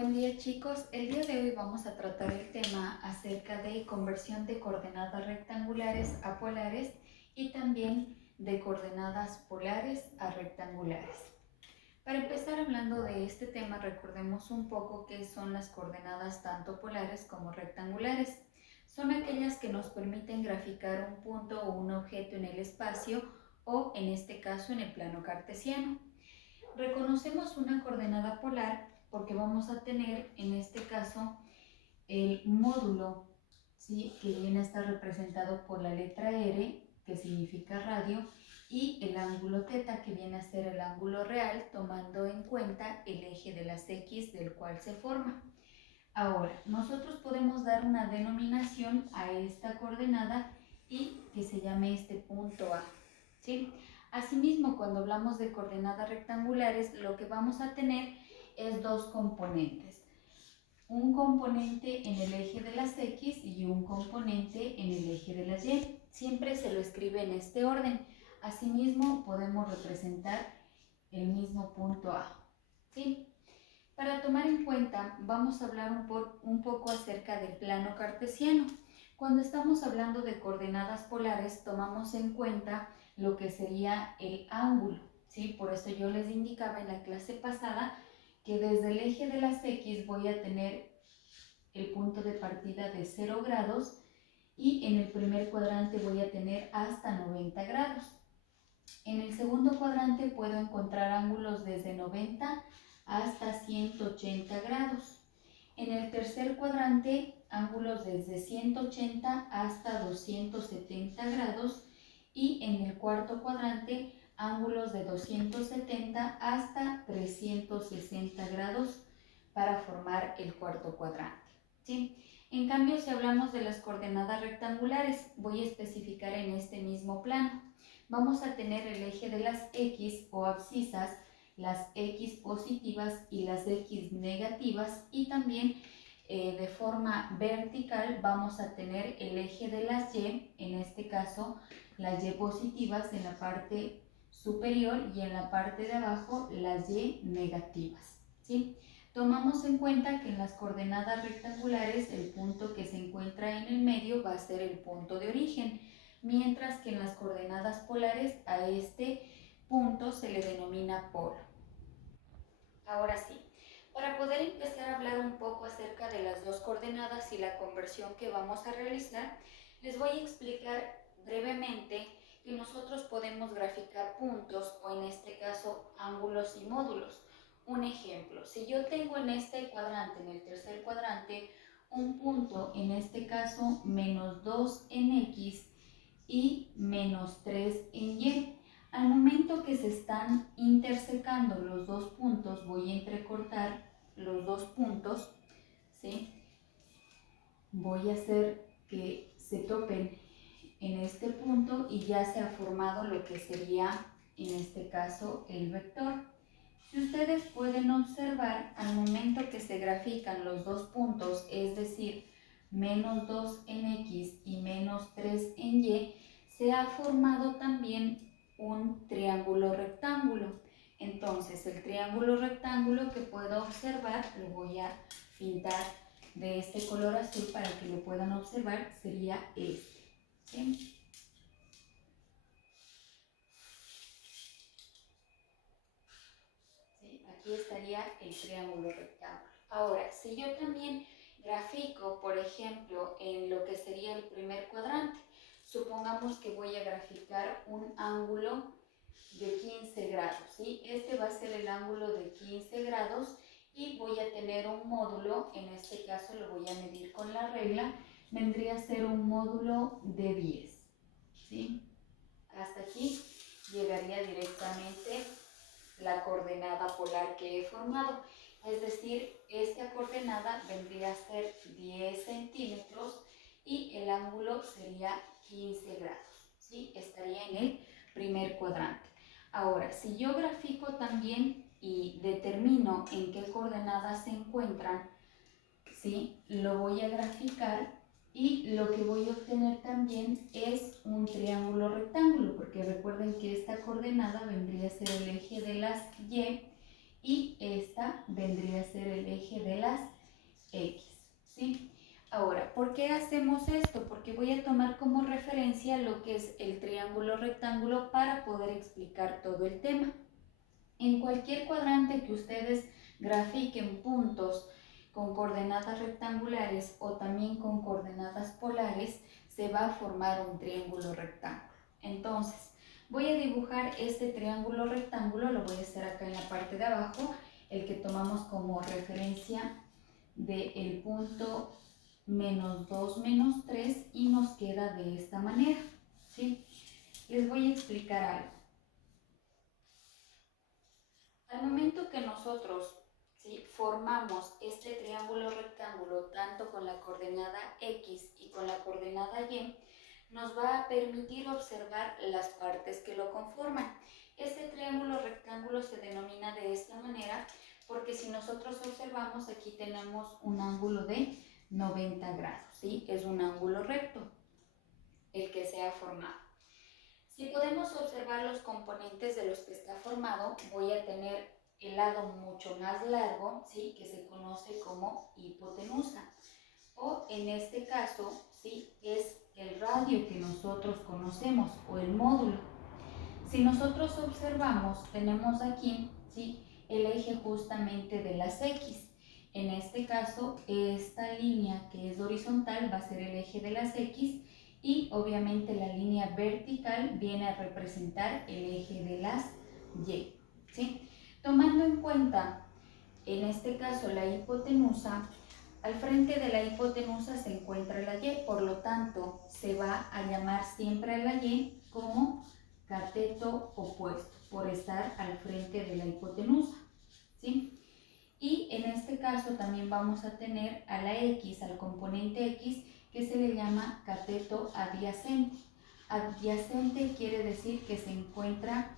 Buen día chicos, el día de hoy vamos a tratar el tema acerca de conversión de coordenadas rectangulares a polares y también de coordenadas polares a rectangulares. Para empezar hablando de este tema, recordemos un poco qué son las coordenadas tanto polares como rectangulares. Son aquellas que nos permiten graficar un punto o un objeto en el espacio o en este caso en el plano cartesiano. Reconocemos una coordenada polar porque vamos a tener en este caso el módulo, ¿sí?, que viene a estar representado por la letra R, que significa radio, y el ángulo θ, que viene a ser el ángulo real, tomando en cuenta el eje de las X del cual se forma. Ahora, nosotros podemos dar una denominación a esta coordenada y que se llame este punto A, ¿sí? Asimismo, cuando hablamos de coordenadas rectangulares, lo que vamos a tener es dos componentes. Un componente en el eje de las X y un componente en el eje de las Y. Siempre se lo escribe en este orden. Asimismo, podemos representar el mismo punto A, ¿sí? Para tomar en cuenta, vamos a hablar un poco acerca del plano cartesiano. Cuando estamos hablando de coordenadas polares, tomamos en cuenta lo que sería el ángulo, ¿sí? Por eso yo les indicaba en la clase pasada que desde el eje de las X voy a tener el punto de partida de 0 grados y en el primer cuadrante voy a tener hasta 90 grados. En el segundo cuadrante puedo encontrar ángulos desde 90 hasta 180 grados. En el tercer cuadrante, ángulos desde 180 hasta 270 grados. Y en el cuarto cuadrante, ángulos de 270 hasta 360 grados para formar el cuarto cuadrante, ¿sí? En cambio, si hablamos de las coordenadas rectangulares, voy a especificar en este mismo plano. Vamos a tener el eje de las X o abscisas, las X positivas y las X negativas, y también de forma vertical vamos a tener el eje de las Y, en este caso las Y positivas en la parte superior y en la parte de abajo las Y negativas, ¿sí? Tomamos en cuenta que en las coordenadas rectangulares el punto que se encuentra en el medio va a ser el punto de origen, mientras que en las coordenadas polares a este punto se le denomina polo. Ahora sí, para poder empezar a hablar un poco acerca de las dos coordenadas y la conversión que vamos a realizar, les voy a explicar brevemente que nosotros podemos graficar puntos o en este caso ángulos y módulos. Un ejemplo, si yo tengo en este cuadrante, en el tercer cuadrante, un punto, en este caso menos 2 en X y menos 3 en Y. Al momento que se están intersecando los dos puntos, voy a entrecortar los dos puntos, ¿sí? Voy a hacer que se topen en este punto y ya se ha formado lo que sería, en este caso, el vector. Si ustedes pueden observar, al momento que se grafican los dos puntos, es decir, menos 2 en X y menos 3 en Y, se ha formado también un triángulo rectángulo. Entonces, el triángulo rectángulo que puedo observar, lo voy a pintar de este color azul para que lo puedan observar, sería este, ¿sí? Aquí estaría el triángulo rectángulo. Ahora, si yo también grafico, por ejemplo, en lo que sería el primer cuadrante, supongamos que voy a graficar un ángulo de 15 grados, ¿sí? Este va a ser el ángulo de 15 grados y voy a tener un módulo, en este caso lo voy a medir con la regla, vendría a ser un módulo de 10, ¿sí? Hasta aquí llegaría directamente la coordenada polar que he formado. Es decir, esta coordenada vendría a ser 10 centímetros y el ángulo sería 15 grados, ¿sí? Estaría en el primer cuadrante. Ahora, si yo grafico también y determino en qué coordenadas se encuentran, ¿sí?, lo voy a graficar y lo que voy a obtener también es un triángulo rectángulo, porque recuerden que esta coordenada vendría a ser el eje de las Y y esta vendría a ser el eje de las X, ¿sí? Ahora, ¿por qué hacemos esto? Porque voy a tomar como referencia lo que es el triángulo rectángulo para poder explicar todo el tema. En cualquier cuadrante que ustedes grafiquen puntos con coordenadas rectangulares o también con coordenadas polares, se va a formar un triángulo rectángulo. Entonces, voy a dibujar este triángulo rectángulo, lo voy a hacer acá en la parte de abajo, el que tomamos como referencia del punto -2, -3 y nos queda de esta manera, ¿sí? Les voy a explicar algo. Al momento que nosotros, ¿sí?, formamos este triángulo rectángulo tanto con la coordenada X y con la coordenada Y, nos va a permitir observar las partes que lo conforman. Este triángulo rectángulo se denomina de esta manera porque si nosotros observamos aquí tenemos un ángulo de 90 grados, ¿sí? Es un ángulo recto el que se ha formado. Si podemos observar los componentes de los que está formado, voy a tener el lado mucho más largo, ¿sí?, que se conoce como hipotenusa, o en este caso, ¿sí?, es el radio que nosotros conocemos o el módulo. Si nosotros observamos, tenemos aquí, ¿sí?, el eje justamente de las X. En este caso, esta línea que es horizontal va a ser el eje de las X y obviamente la línea vertical viene a representar el eje de las Y, ¿sí? Tomando en cuenta, en este caso, la hipotenusa, al frente de la hipotenusa se encuentra la Y, por lo tanto, se va a llamar siempre a la Y como cateto opuesto, por estar al frente de la hipotenusa, ¿sí? Y en este caso también vamos a tener a la X, al componente X, que se le llama cateto adyacente. Adyacente quiere decir que se encuentra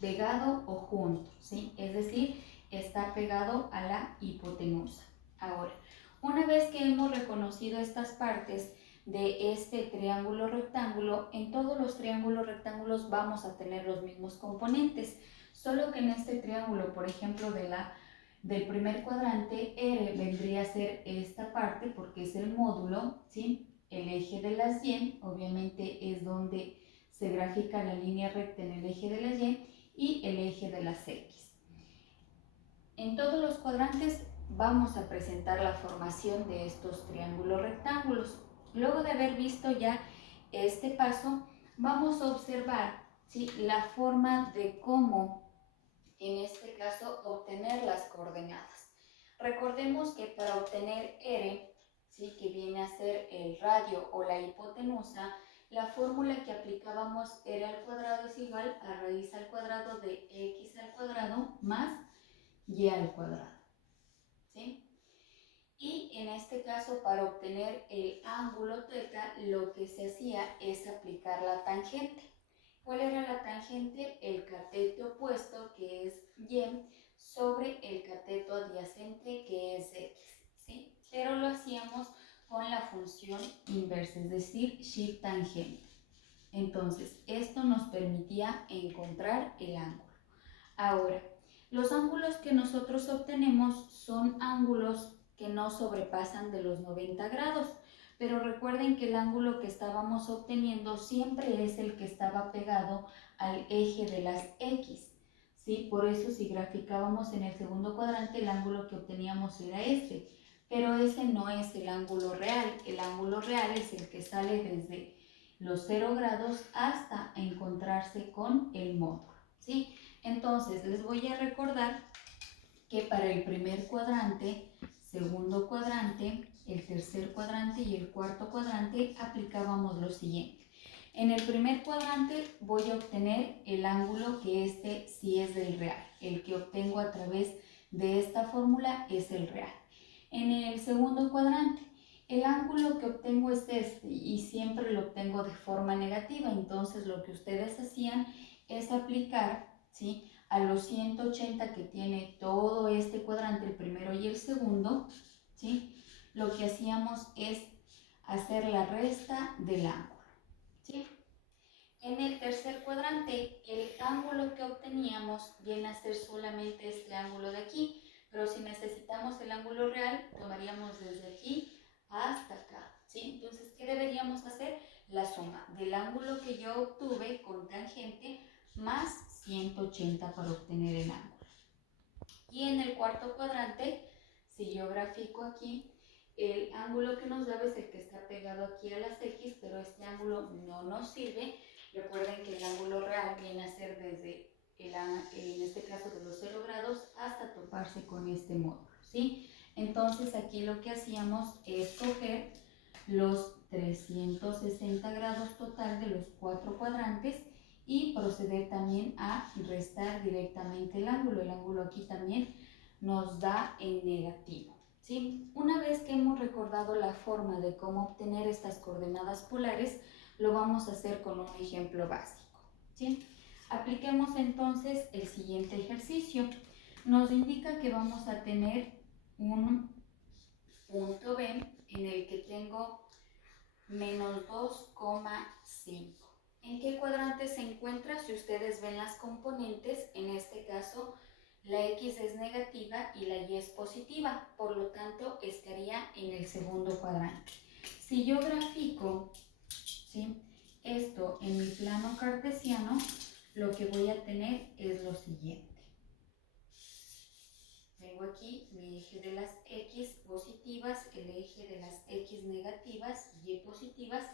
pegado o junto, ¿sí? Es decir, está pegado a la hipotenusa. Ahora, una vez que hemos reconocido estas partes de este triángulo rectángulo, en todos los triángulos rectángulos vamos a tener los mismos componentes, solo que en este triángulo, por ejemplo, del primer cuadrante, R vendría a ser esta parte porque es el módulo, ¿sí? El eje de las Y, obviamente es donde se grafica la línea recta en el eje de las y el eje de las X. En todos los cuadrantes vamos a presentar la formación de estos triángulos rectángulos. Luego de haber visto ya este paso, vamos a observar, ¿sí?, la forma de cómo, en este caso, obtener las coordenadas. Recordemos que para obtener R, ¿sí?, que viene a ser el radio o la hipotenusa, la fórmula que aplicábamos era al cuadrado es igual a raíz al cuadrado de x al cuadrado más y al cuadrado, ¿sí? Y en este caso, para obtener el ángulo teta, lo que se hacía es aplicar la tangente. ¿Cuál era la tangente? El cateto opuesto, que es Y, sobre el cateto adyacente, que es X, ¿sí? Pero lo hacíamos con la función inversa, es decir, shift tangente. Entonces, esto nos permitía encontrar el ángulo. Ahora, los ángulos que nosotros obtenemos son ángulos que no sobrepasan de los 90 grados, pero recuerden que el ángulo que estábamos obteniendo siempre es el que estaba pegado al eje de las X, ¿sí? Por eso si graficábamos en el segundo cuadrante, el ángulo que obteníamos era este, pero ese no es el ángulo real. El ángulo real es el que sale desde los 0 grados hasta encontrarse con el módulo, ¿sí? Entonces, les voy a recordar que para el primer cuadrante, segundo cuadrante, el tercer cuadrante y el cuarto cuadrante aplicábamos lo siguiente. En el primer cuadrante voy a obtener el ángulo que este sí es del real. El que obtengo a través de esta fórmula es el real. En el segundo cuadrante, el ángulo que obtengo es este y siempre lo obtengo de forma negativa. Entonces lo que ustedes hacían es aplicar, ¿sí?, a los 180 que tiene todo este cuadrante, el primero y el segundo, ¿sí?, lo que hacíamos es hacer la resta del ángulo, ¿sí? En el tercer cuadrante, el ángulo que obteníamos viene a ser solamente este ángulo de aquí, Pero si necesitamos el ángulo real, tomaríamos desde aquí hasta acá, ¿sí? Entonces, ¿qué deberíamos hacer? La suma del ángulo que yo obtuve con tangente más 180 para obtener el ángulo. Y en el cuarto cuadrante, si yo grafico aquí, el ángulo que nos da es el que está pegado aquí a las X, pero este ángulo no nos sirve. Recuerden que el ángulo real viene a ser desde, en este caso, de los 0 grados hasta toparse con este módulo, ¿sí? Entonces aquí lo que hacíamos es coger los 360 grados total de los 4 cuadrantes y proceder también a restar directamente el ángulo. El ángulo aquí también nos da en negativo, ¿sí? Una vez que hemos recordado la forma de cómo obtener estas coordenadas polares, lo vamos a hacer con un ejemplo básico, ¿sí? Apliquemos entonces el siguiente ejercicio. Nos indica que vamos a tener un punto B en el que tengo menos 2,5. ¿En qué cuadrante se encuentra? Si ustedes ven las componentes, en este caso la X es negativa y la Y es positiva, por lo tanto estaría en el segundo cuadrante. Si yo grafico, ¿sí?, esto en mi plano cartesiano, lo que voy a tener es lo siguiente. Tengo aquí mi eje de las X positivas, el eje de las X negativas, Y positivas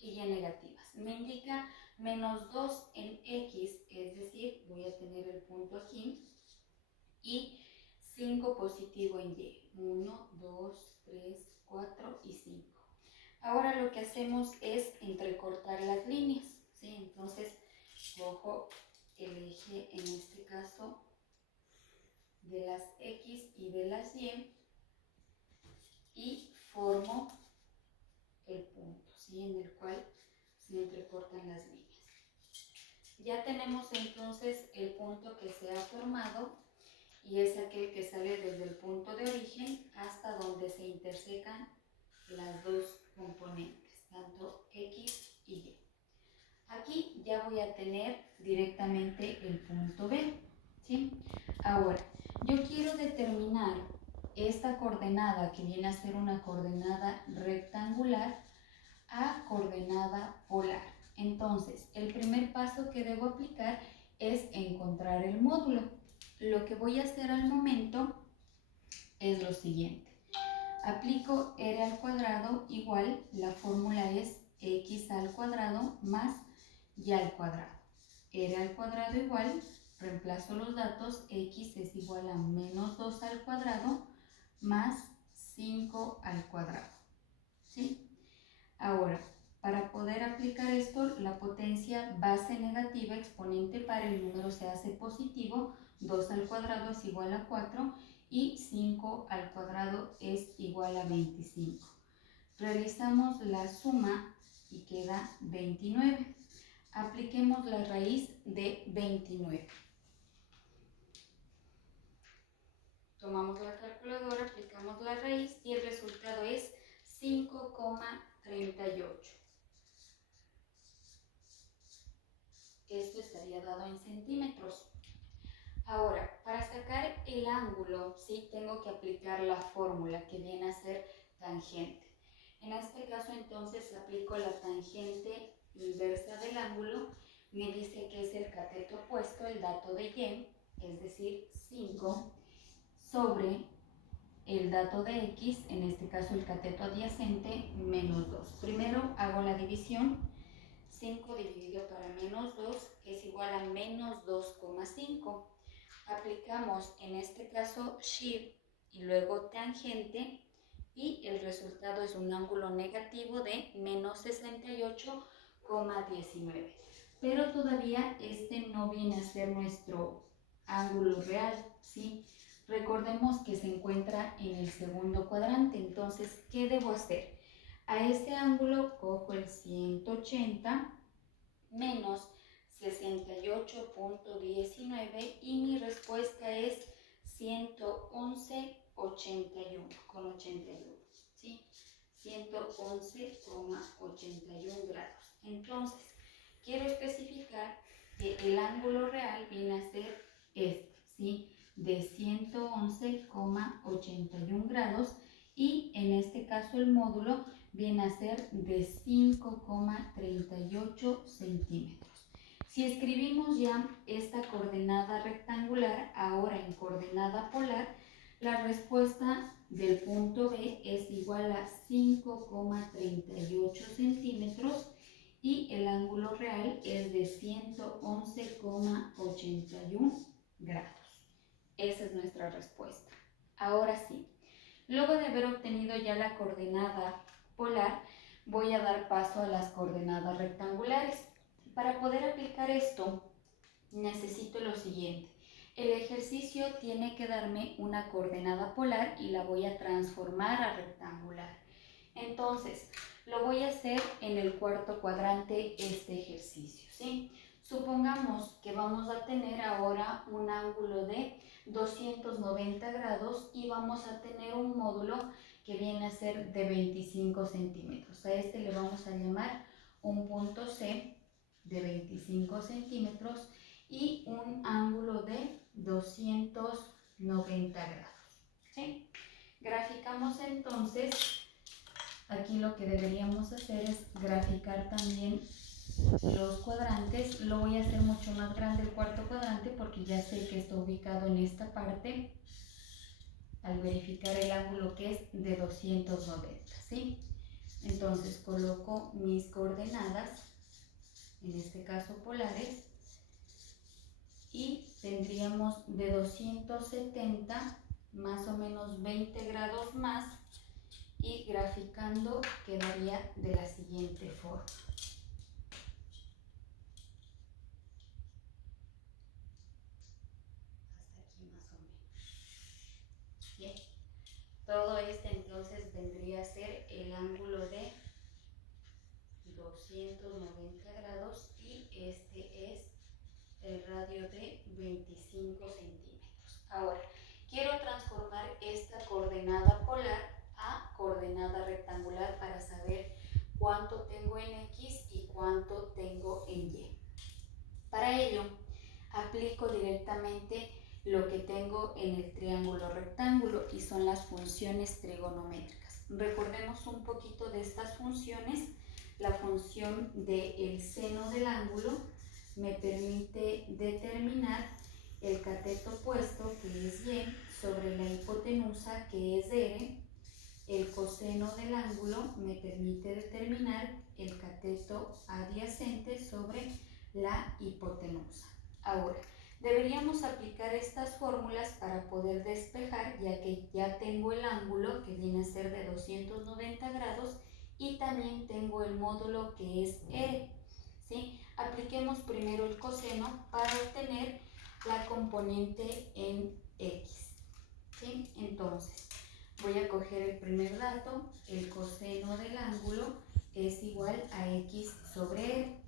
y Y negativas. Me indica menos 2 en X, es decir, voy a tener el punto aquí, y 5 positivo en Y. 1, 2, 3, 4 y 5. Ahora lo que hacemos es entrecortar las líneas, ¿sí? Entonces cojo el eje, en este caso, de las X y de las y formo el punto, ¿sí?, en el cual se entrecortan las líneas. Ya tenemos entonces el punto que se ha formado y es aquel que sale desde el punto de origen hasta donde se intersecan las dos componentes, tanto X y Y. Aquí ya voy a tener directamente el punto B, ¿sí? Ahora, yo quiero determinar esta coordenada, que viene a ser una coordenada rectangular, a coordenada polar. Entonces, el primer paso que debo aplicar es encontrar el módulo. Lo que voy a hacer al momento es lo siguiente. Aplico r al cuadrado igual, la fórmula es x al cuadrado más y al cuadrado. R al cuadrado igual, reemplazo los datos, x es igual a menos 2 al cuadrado más 5 al cuadrado, ¿sí? Ahora, para poder aplicar esto, la potencia base negativa exponente par, el número se hace positivo, 2 al cuadrado es igual a 4 y 5 al cuadrado es igual a 25. Realizamos la suma y queda 29. Apliquemos la raíz de 29. Tomamos la calculadora, aplicamos la raíz y el resultado es 5,38. Esto estaría dado en centímetros. Ahora, para sacar el ángulo, ¿sí?, tengo que aplicar la fórmula que viene a ser tangente. En este caso, entonces, aplico la tangente inversa del ángulo. Me dice que es el cateto opuesto, el dato de Y, es decir, 5, sobre el dato de X, en este caso el cateto adyacente, menos 2. Primero hago la división. 5 dividido para menos 2 es igual a menos 2,5. Aplicamos en este caso shear y luego tangente y el resultado es un ángulo negativo de menos 68,19. Pero todavía este no viene a ser nuestro ángulo real, ¿sí? Recordemos que se encuentra en el segundo cuadrante, entonces, ¿qué debo hacer? A este ángulo cojo el 180 menos 68,19 y mi respuesta es 111,81, ¿sí? 111,81 grados. Entonces, quiero especificar que el ángulo real viene a ser este, ¿sí? de 111,81 grados y en este caso el módulo viene a ser de 5,38 centímetros. Si escribimos ya esta coordenada rectangular ahora en coordenada polar, la respuesta del punto B es igual a 5,38 centímetros y el ángulo real es de 111,81 grados. Esa es nuestra respuesta. Ahora sí, luego de haber obtenido ya la coordenada polar, voy a dar paso a las coordenadas rectangulares. Para poder aplicar esto, necesito lo siguiente. El ejercicio tiene que darme una coordenada polar y la voy a transformar a rectangular. Entonces, lo voy a hacer en el cuarto cuadrante este ejercicio, ¿sí? Supongamos que vamos a tener ahora un ángulo de 290 grados y vamos a tener un módulo que viene a ser de 25 centímetros. A este le vamos a llamar un punto C de 25 centímetros y un ángulo de 290 grados, ¿sí? Graficamos entonces. Aquí lo que deberíamos hacer es graficar también los cuadrantes. Lo voy a hacer mucho más grande el cuarto cuadrante porque ya sé que está ubicado en esta parte al verificar el ángulo que es de 290, ¿sí? Entonces coloco mis coordenadas, en este caso polares, y tendríamos de 270 más o menos 20 grados más y graficando quedaría de la siguiente forma. Hasta aquí más o menos. Bien. Todo este entonces vendría a ser el ángulo de 290 grados y este es el radio de 25 centímetros. Ahora, quiero transformar esta coordenada polar a coordenada rectangular para saber cuánto tengo en X y cuánto tengo en Y. Para ello, aplico directamente lo que tengo en el triángulo rectángulo y son las funciones trigonométricas. Recordemos un poquito de estas funciones. La función del seno del ángulo me permite determinar el cateto opuesto, que es Y, sobre la hipotenusa, que es R. El coseno del ángulo me permite determinar el cateto adyacente sobre la hipotenusa. Ahora, deberíamos aplicar estas fórmulas para poder despejar, ya que ya tengo el ángulo que viene a ser de 290 grados y también tengo el módulo que es R, ¿sí? Apliquemos primero el coseno para obtener la componente en X, ¿sí? Entonces, voy a coger el primer dato, el coseno del ángulo es igual a X sobre R.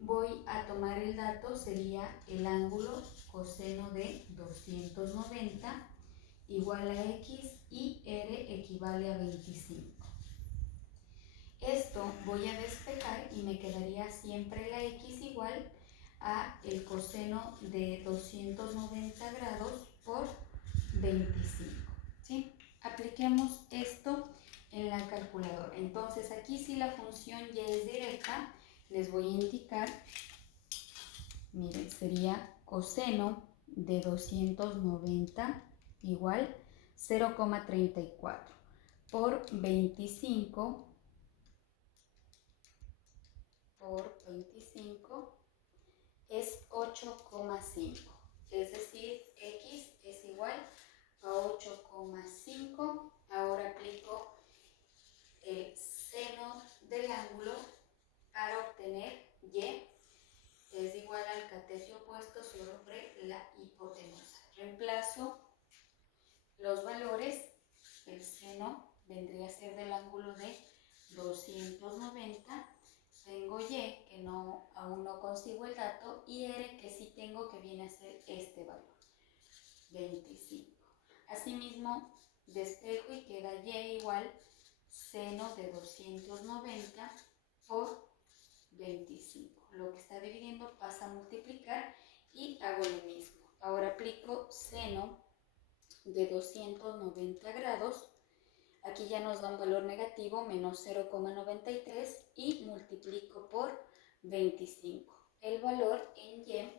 Voy a tomar el dato, sería el ángulo coseno de 290 igual a X y R equivale a 25. Esto voy a despejar y me quedaría siempre la X igual a el coseno de 290 grados por 25, ¿sí? Apliquemos esto en la calculadora. Entonces aquí si la función ya es directa, les voy a indicar, miren, sería coseno de 290 igual 0,34 por 25 es 8,5. Es decir, X es igual a 8,5. Ahora aplico el seno del ángulo para obtener Y, que es igual al cateto opuesto sobre la hipotenusa. Reemplazo los valores. El seno vendría a ser del ángulo de 290. Tengo Y, que aún no consigo el dato, y R, que sí tengo, que viene a ser este valor, 25. Asimismo, despejo y queda Y igual seno de 290 por 25. Lo que está dividiendo pasa a multiplicar y hago lo mismo. Ahora aplico seno de 290 grados. Aquí ya nos da un valor negativo, menos 0,93, y multiplico por 25. El valor en Y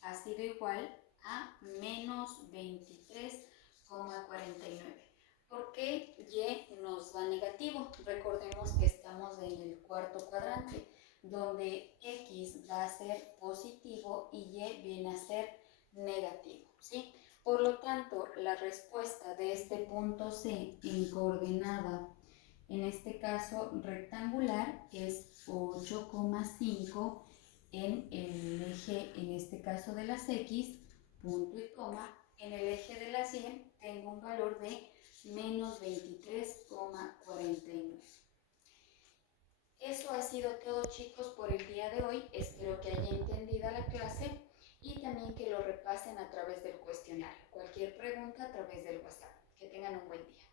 ha sido igual a menos 23,49. ¿Por qué Y nos da negativo? Recordemos que estamos en el cuarto cuadrante, donde X va a ser positivo y Y viene a ser negativo, ¿sí? Por lo tanto, la respuesta de este punto C en coordenada, en este caso rectangular, es 8,5 en el eje, en este caso de las X, punto y coma. En el eje de las Y tengo un valor de menos 23,49. Eso ha sido todo, chicos, por el día de hoy. Espero que hayan entendido la clase y también que lo repasen a través del cuestionario. Cualquier pregunta a través del WhatsApp. Que tengan un buen día.